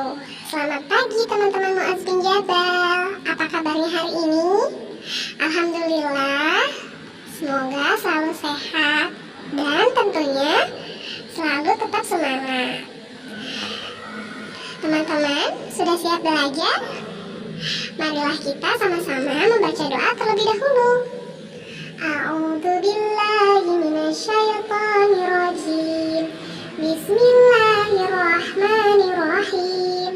wabarakatuh. Selamat pagi teman-teman Muaz bin Jabal. Apa kabarnya hari ini? Alhamdulillah. Semoga selalu sehat dan tentunya selalu tetap semangat. Teman-teman, sudah siap belajar? Marilah kita sama-sama membaca doa terlebih dahulu. A'udzu billahi minasyaitonir rajim. Bismillahirrahmanirrahim.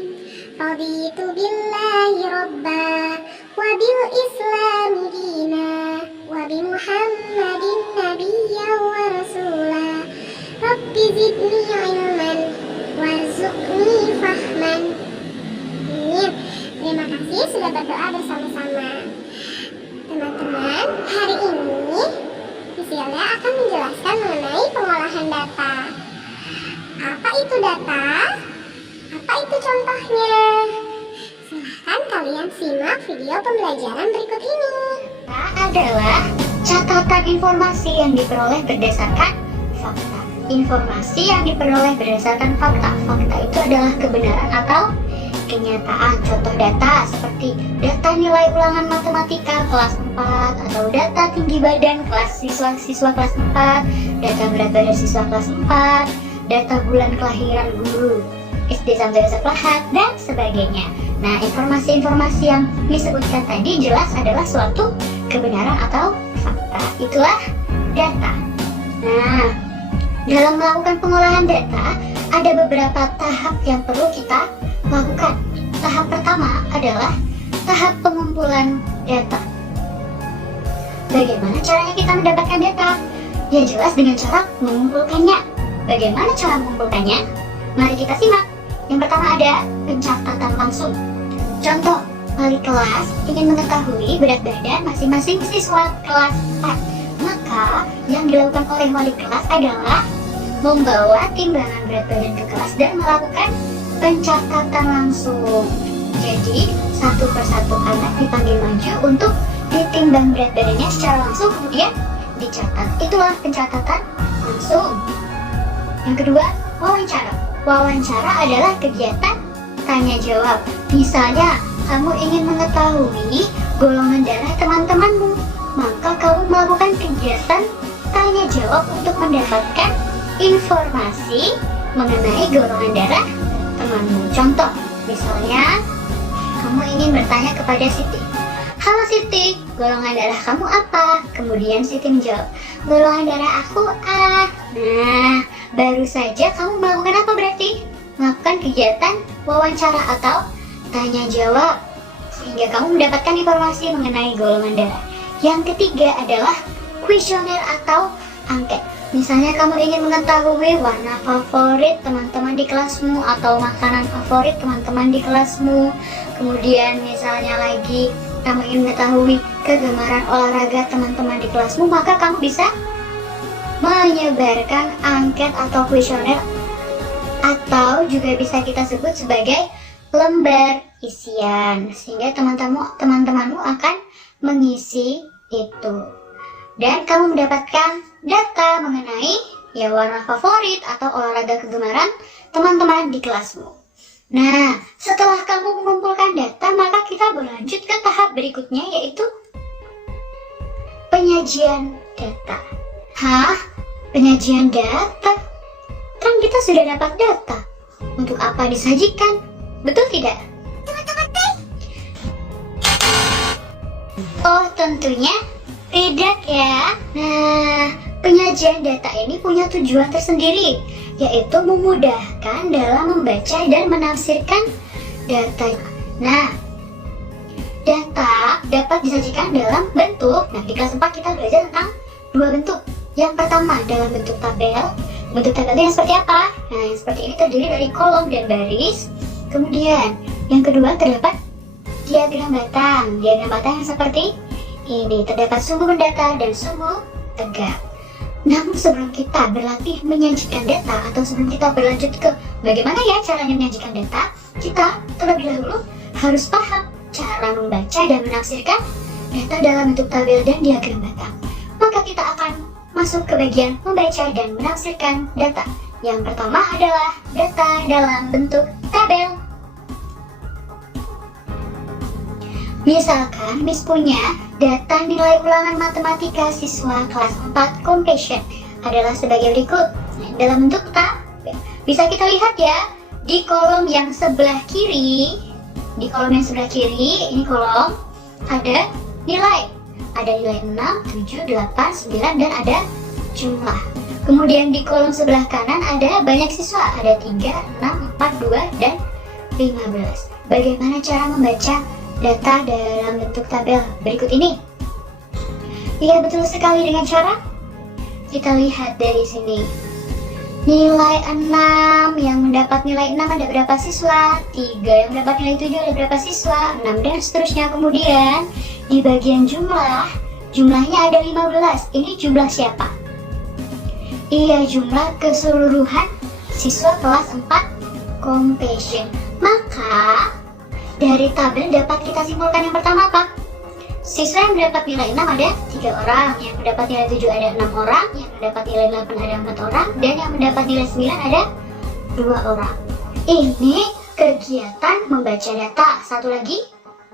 Raditu billahi rabba wa bil islami dina wa bi Muhammadin nabiyyan wa rasula. Rabbi zidni ilman warzuqni fahman. Amin. Terima kasih sudah berdoa bersama-sama. Teman-teman, hari ini Priscilla akan menjelaskan mengenai pengolahan data. Apa itu data? Apa itu contohnya? Silahkan kalian simak video pembelajaran berikut ini. Data adalah catatan informasi yang diperoleh berdasarkan fakta. Informasi yang diperoleh berdasarkan fakta. Fakta itu adalah kebenaran atau kenyataan. Contoh data seperti data nilai ulangan matematika kelas 4 atau data tinggi badan kelas siswa kelas 4, data berat badan siswa kelas 4, data bulan kelahiran guru SD sampai Plahat dan sebagainya. Nah, informasi-informasi yang disebutkan tadi jelas adalah suatu kebenaran atau fakta. Itulah data. Nah, dalam melakukan pengolahan data ada beberapa tahap yang perlu kita lakukan. Tahap pertama adalah tahap pengumpulan data. Bagaimana caranya kita mendapatkan data? Ya jelas dengan cara mengumpulkannya. Bagaimana cara mengumpulkannya? Mari kita simak. Yang pertama ada pencatatan langsung. Contoh, wali kelas ingin mengetahui berat badan masing-masing siswa kelas 4. Maka yang dilakukan oleh wali kelas adalah membawa timbangan berat badan ke kelas dan melakukan pencatatan langsung. Jadi satu persatu anak dipanggil maju untuk ditimbang berat badannya secara langsung, kemudian dicatat. Itulah pencatatan langsung. Yang kedua, wawancara. Wawancara adalah kegiatan tanya jawab. Misalnya, kamu ingin mengetahui golongan darah teman-temanmu, maka kamu melakukan kegiatan tanya jawab untuk mendapatkan informasi mengenai golongan darah temanmu. Contoh, misalnya kamu ingin bertanya kepada Siti, "Halo Siti, golongan darah kamu apa?" Kemudian Siti menjawab, "Golongan darah aku A." Nah, baru saja kamu melakukan apa berarti? Melakukan kegiatan wawancara atau tanya jawab, sehingga kamu mendapatkan informasi mengenai golongan darah. Yang ketiga adalah kuesioner atau angket. Misalnya kamu ingin mengetahui warna favorit teman-teman di kelasmu atau makanan favorit teman-teman di kelasmu. Kemudian misalnya lagi kamu ingin mengetahui kegemaran olahraga teman-teman di kelasmu, maka kamu bisa menyebarkan angket atau kuesioner, atau juga bisa kita sebut sebagai lembar isian, sehingga teman-temanmu akan mengisi itu dan kamu mendapatkan data mengenai warna favorit atau olahraga kegemaran teman-teman di kelasmu. Nah, setelah kamu mengumpulkan data, maka kita berlanjut ke tahap berikutnya, yaitu penyajian data. Hah? Penyajian data? Kan kita sudah dapat data. Untuk apa disajikan? Betul tidak? Oh, tentunya tidak ya. Nah, penyajian data ini punya tujuan tersendiri, yaitu memudahkan dalam membaca dan menafsirkan data. Nah, data dapat disajikan dalam bentuk. Nah, di kelas 4 kita belajar tentang dua bentuk. Yang pertama dalam bentuk tabel. Bentuk tabelnya seperti apa? Nah, yang seperti ini terdiri dari kolom dan baris. Kemudian, yang kedua terdapat diagram batang. Diagram batang yang seperti ini. Terdapat sumbu mendata dan sumbu tegak. Namun sebelum kita berlatih menyajikan data, atau sebelum kita berlanjut ke bagaimana ya caranya menyajikan data, kita terlebih dahulu harus paham cara membaca dan menafsirkan data dalam bentuk tabel dan diagram batang. Maka kita akan masuk ke bagian membaca dan menafsirkan data. Yang pertama adalah data dalam bentuk tabel. Misalkan Miss punya data nilai ulangan matematika siswa kelas 4 completion adalah sebagai berikut. Dalam bentuk tabel. Bisa kita lihat ya, di kolom yang sebelah kiri, ini kolom ada nilai. Ada nilai 6, 7, 8, 9, dan ada jumlah. Kemudian di kolom sebelah kanan ada banyak siswa, ada 3, 6, 4, 2, dan 15. Bagaimana cara membaca data dalam bentuk tabel berikut ini? Iya, betul sekali, dengan cara kita lihat dari sini. Nilai 6, yang mendapat nilai 6 ada berapa siswa? 3, yang mendapat nilai 7 ada berapa siswa? 6, dan seterusnya. Kemudian di bagian jumlahnya ada 15. Ini jumlah siapa? Iya, jumlah keseluruhan siswa kelas 4 completion. Maka dari tabel dapat kita simpulkan yang pertama apa? Siswa yang mendapat nilai 6 ada 3 orang, yang mendapat nilai 7 ada 6 orang, yang mendapat nilai 8 ada 4 orang, dan yang mendapat nilai 9 ada 2 orang. Ini kegiatan membaca data. Satu lagi,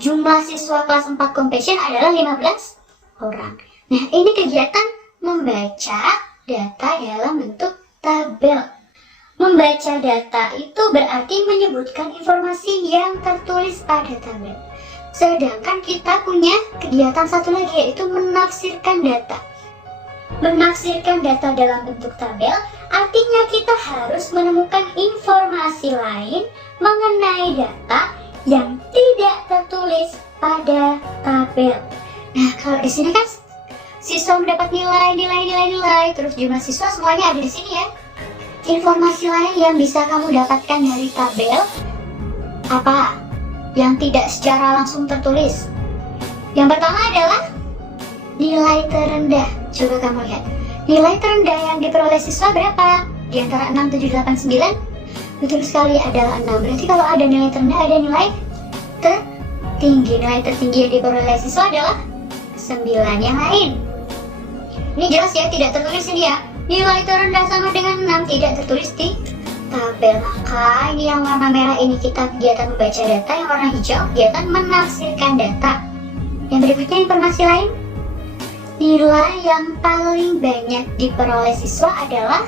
jumlah siswa kelas 4 completion adalah 15 orang. Nah, ini kegiatan membaca data dalam bentuk tabel. Membaca data itu berarti menyebutkan informasi yang tertulis pada tabel. Sedangkan kita punya kegiatan satu lagi, yaitu menafsirkan data. Menafsirkan data dalam bentuk tabel artinya kita harus menemukan informasi lain mengenai data yang tidak tertulis pada tabel. Nah, kalau di sini kan siswa mendapat nilai, terus jumlah siswa semuanya ada di sini ya. Informasi lain yang bisa kamu dapatkan dari tabel apa? Yang tidak secara langsung tertulis. Yang pertama adalah nilai terendah. Coba kamu lihat. Nilai terendah yang diperoleh siswa berapa? Di antara 6, 7, 8, 9? Betul sekali, adalah 6. Berarti kalau ada nilai terendah, ada nilai tertinggi. Nilai tertinggi yang diperoleh siswa adalah 9. Yang lain, ini jelas ya, tidak tertulis ini ya. Nilai terendah sama dengan 6, tidak tertulis di tabel. Maka ini yang warna merah ini kita kegiatan membaca data, yang warna hijau kegiatan menafsirkan data. Yang berikutnya informasi lain. Nilai yang paling banyak diperoleh siswa adalah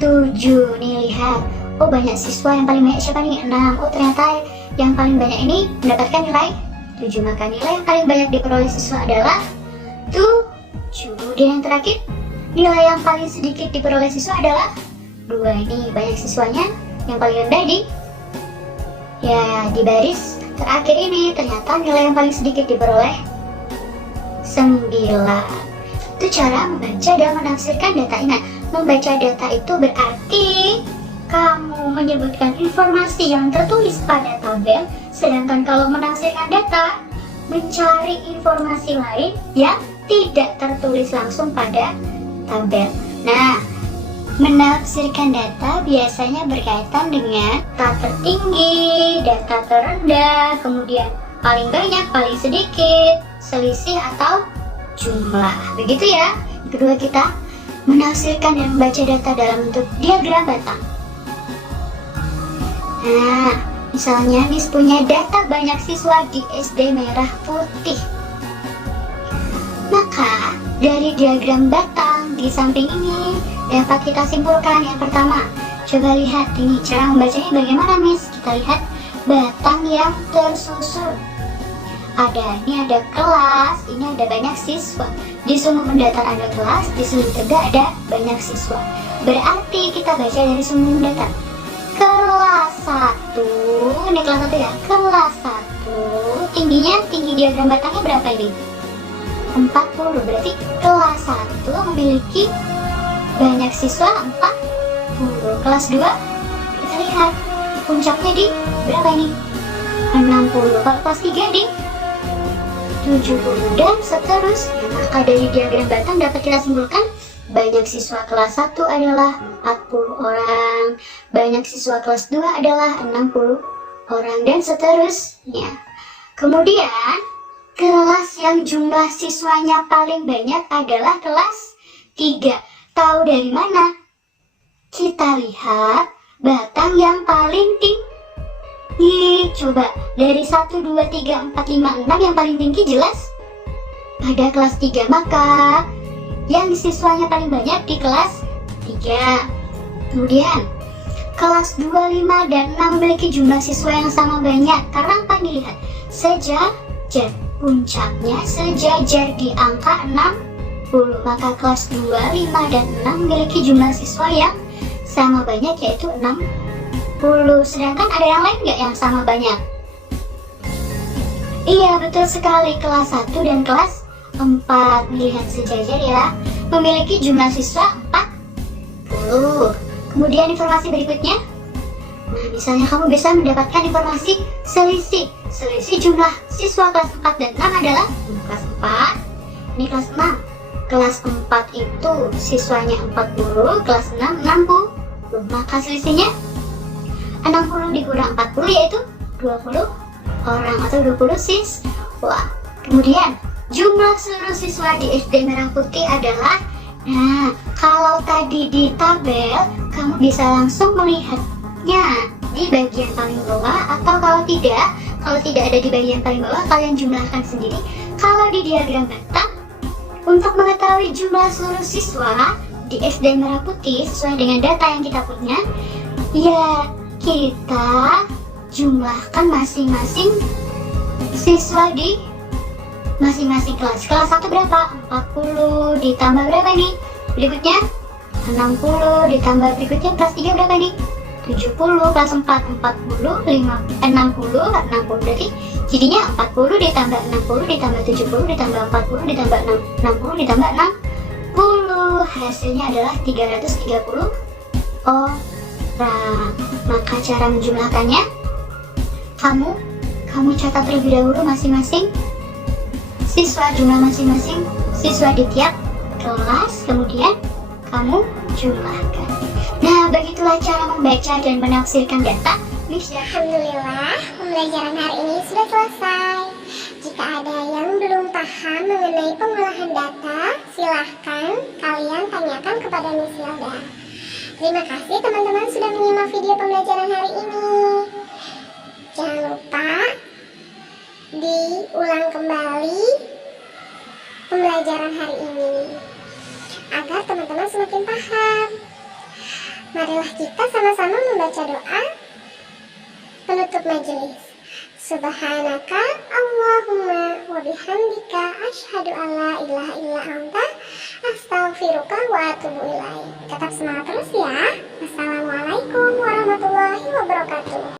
7. Nih lihat, oh banyak siswa, yang paling banyak siapa nih? 6. Oh ternyata yang paling banyak ini mendapatkan nilai 7. Maka nilai yang paling banyak diperoleh siswa adalah 7. Dan yang terakhir, nilai yang paling sedikit diperoleh siswa adalah 2. Ini banyak siswanya, yang paling rendah di baris terakhir ini. Ternyata nilai yang paling sedikit diperoleh 9. Itu cara membaca dan menafsirkan data. Ingat, membaca data itu berarti kamu menyebutkan informasi yang tertulis pada tabel. Sedangkan kalau menafsirkan data, mencari informasi lain yang tidak tertulis langsung pada tabel. Nah, menafsirkan data biasanya berkaitan dengan data tertinggi, data terendah, kemudian paling banyak, paling sedikit, selisih atau jumlah. Begitu ya. Kedua, kita menafsirkan dan membaca data dalam bentuk diagram batang. Nah, misalnya Miss punya data banyak siswa di SD Merah Putih. Maka dari diagram batang di samping ini dapat kita simpulkan. Yang pertama, coba lihat ini cara membacanya bagaimana Miss. Kita lihat batang yang tersusun. Ini ada kelas, ini ada banyak siswa. Di sumur mendatar ada kelas, di sumur tegak ada banyak siswa. Berarti kita baca dari sumur mendatar. Kelas 1, ini kelas 1 ya. Kelas 1, tinggi diagram batangnya berapa ini? 40. Berarti kelas 1 memiliki banyak siswa 40. Kelas 2, kita lihat puncaknya di berapa ini? 60. Kalau kelas 3 di 70 dan seterusnya. Maka dari diagram batang dapat kita simpulkan banyak siswa kelas 1 adalah 40 orang, banyak siswa kelas 2 adalah 60 orang, dan seterusnya. Kemudian kelas yang jumlah siswanya paling banyak adalah kelas 3. Tahu dari mana? Kita lihat batang yang paling Nih, coba dari 1, 2, 3, 4, 5, 6 yang paling tinggi jelas pada kelas 3, maka yang siswanya paling banyak di kelas 3. Kemudian kelas 2, 5, dan 6 memiliki jumlah siswa yang sama banyak. Karena apa nih, lihat, sejajar, puncaknya sejajar di angka 60. Maka kelas 2, 5, dan 6 memiliki jumlah siswa yang sama banyak, yaitu 60. Sedangkan ada yang lain nggak yang sama banyak? Iya, betul sekali, kelas 1 dan kelas 4 melihat sejajar ya, memiliki jumlah siswa 40. Kemudian informasi berikutnya, nah misalnya kamu bisa mendapatkan informasi selisih jumlah siswa kelas 4 dan 6 adalah kelas 4, ini kelas 6. Kelas 4 itu siswanya 40, kelas 6 60. Maka selisihnya 60 dikurang 40 yaitu 20 orang atau 20 siswa. Kemudian jumlah seluruh siswa di SD Merah Putih adalah, nah kalau tadi di tabel kamu bisa langsung melihatnya di bagian paling bawah, atau kalau tidak ada di bagian paling bawah kalian jumlahkan sendiri. Kalau di diagram batang, untuk mengetahui jumlah seluruh siswa di SD Merah Putih sesuai dengan data yang kita punya, ya kita jumlahkan masing-masing siswa di masing-masing kelas. Kelas 1 berapa? 40 ditambah berapa nih? Berikutnya 60 ditambah berikutnya kelas 3 berapa nih? 70, kelas 4 40, 60 berarti jadinya 40 ditambah 60 ditambah 70 ditambah 40 ditambah 60 ditambah 60, hasilnya adalah 330 orang. Maka cara menjumlahkannya, kamu catat terlebih dahulu masing-masing siswa, jumlah masing-masing siswa di tiap kelas, kemudian kamu jumlahkan. Nah, begitulah cara membaca dan menafsirkan data. Alhamdulillah, pembelajaran hari ini sudah selesai. Jika ada yang belum paham mengenai pengolahan data, silahkan kalian tanyakan kepada Miss Hilda. Terima kasih teman-teman sudah menyimak video pembelajaran hari ini. Jangan lupa diulang kembali pembelajaran hari ini agar teman-teman semakin paham. Marilah kita sama-sama membaca doa penutup majelis. Subhanaka Allahumma wa bihamdika asyhadu alla ilaha illa anta astaghfiruka wa atubu ilaik. Tetap semangat terus ya. Wassalamualaikum.